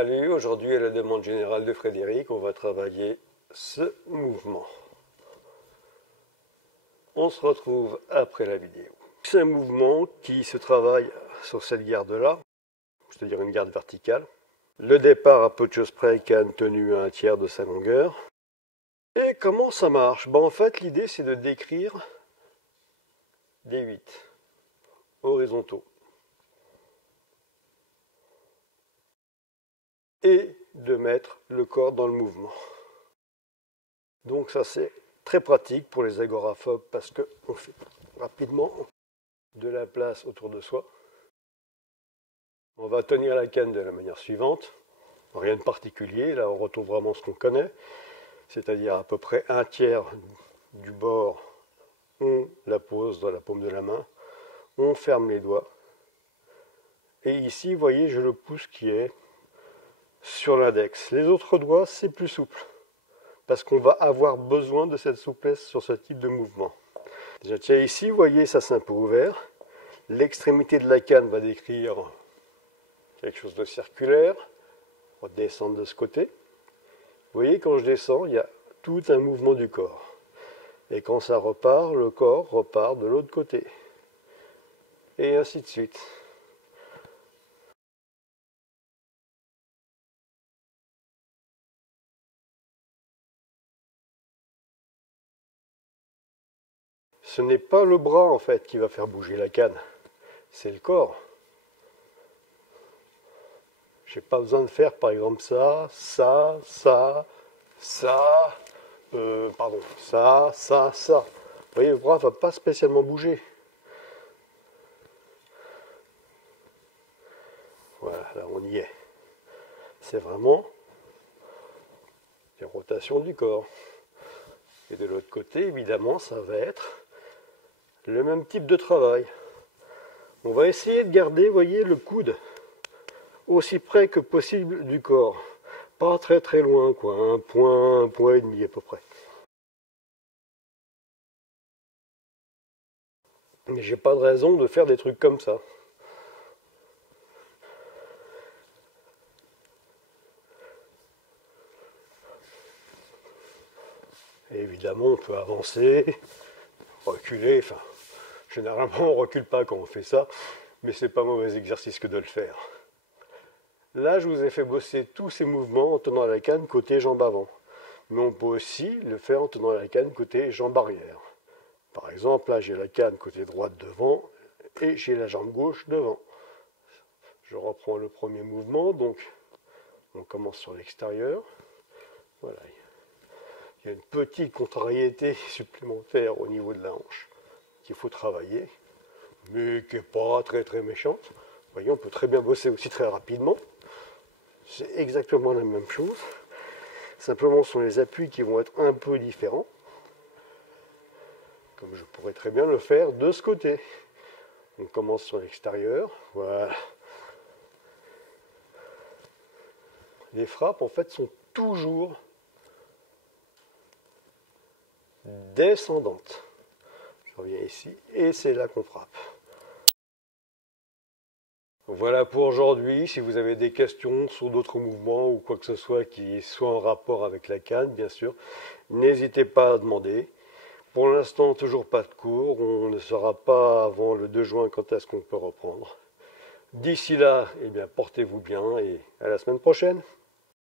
Salut, aujourd'hui à la demande générale de Frédéric, on va travailler ce mouvement. On se retrouve après la vidéo. C'est un mouvement qui se travaille sur cette garde-là, c'est-à-dire une garde verticale. Le départ à peu de choses près, canne tenue à 1/3 de sa longueur. Et comment ça marche? En fait, l'idée c'est de décrire des 8 horizontaux. Et de mettre le corps dans le mouvement. Donc ça c'est très pratique pour les agoraphobes parce qu'on fait rapidement de la place autour de soi. On va tenir la canne de la manière suivante, rien de particulier, là on retrouve vraiment ce qu'on connaît, c'est-à-dire à peu près 1/3 du bord, on la pose dans la paume de la main, on ferme les doigts, et ici vous voyez je le pousse qui est sur l'index. Les autres doigts c'est plus souple, parce qu'on va avoir besoin de cette souplesse sur ce type de mouvement. Déjà tiens ici, vous voyez ça c'est un peu ouvert, l'extrémité de la canne va décrire quelque chose de circulaire, on va descendre de ce côté. Vous voyez quand je descends, il y a tout un mouvement du corps. Et quand ça repart, le corps repart de l'autre côté. Et ainsi de suite. Ce n'est pas le bras en fait qui va faire bouger la canne, c'est le corps. Je n'ai pas besoin de faire par exemple ça, ça, ça, ça, ça. Vous voyez, le bras ne va pas spécialement bouger. Voilà, là on y est. C'est vraiment des rotations du corps. Et de l'autre côté, évidemment, ça va être le même type de travail. On va essayer de garder, vous voyez, le coude aussi près que possible du corps. Pas très très loin, quoi, un point et demi à peu près. Mais j'ai pas de raison de faire des trucs comme ça. Et évidemment, on peut avancer, reculer, enfin, généralement on recule pas quand on fait ça, mais c'est pas mauvais exercice que de le faire. Là, je vous ai fait bosser tous ces mouvements en tenant la canne côté jambe avant. Mais on peut aussi le faire en tenant la canne côté jambe arrière. Par exemple, là, j'ai la canne côté droite devant et j'ai la jambe gauche devant. Je reprends le premier mouvement, donc on commence sur l'extérieur. Voilà. Il y a une petite contrariété supplémentaire au niveau de la hanche qu'il faut travailler, mais qui n'est pas très très méchante. Vous voyez, on peut très bien bosser aussi très rapidement. C'est exactement la même chose. Simplement, ce sont les appuis qui vont être un peu différents. Comme je pourrais très bien le faire de ce côté. On commence sur l'extérieur. Voilà. Les frappes, en fait, sont toujours descendantes. Je reviens ici, et c'est là qu'on frappe. Voilà pour aujourd'hui. Si vous avez des questions sur d'autres mouvements ou quoi que ce soit qui soit en rapport avec la canne, bien sûr, n'hésitez pas à demander. Pour l'instant, toujours pas de cours. On ne saura pas avant le 2 juin quand est-ce qu'on peut reprendre. D'ici là, eh bien, portez-vous bien et à la semaine prochaine.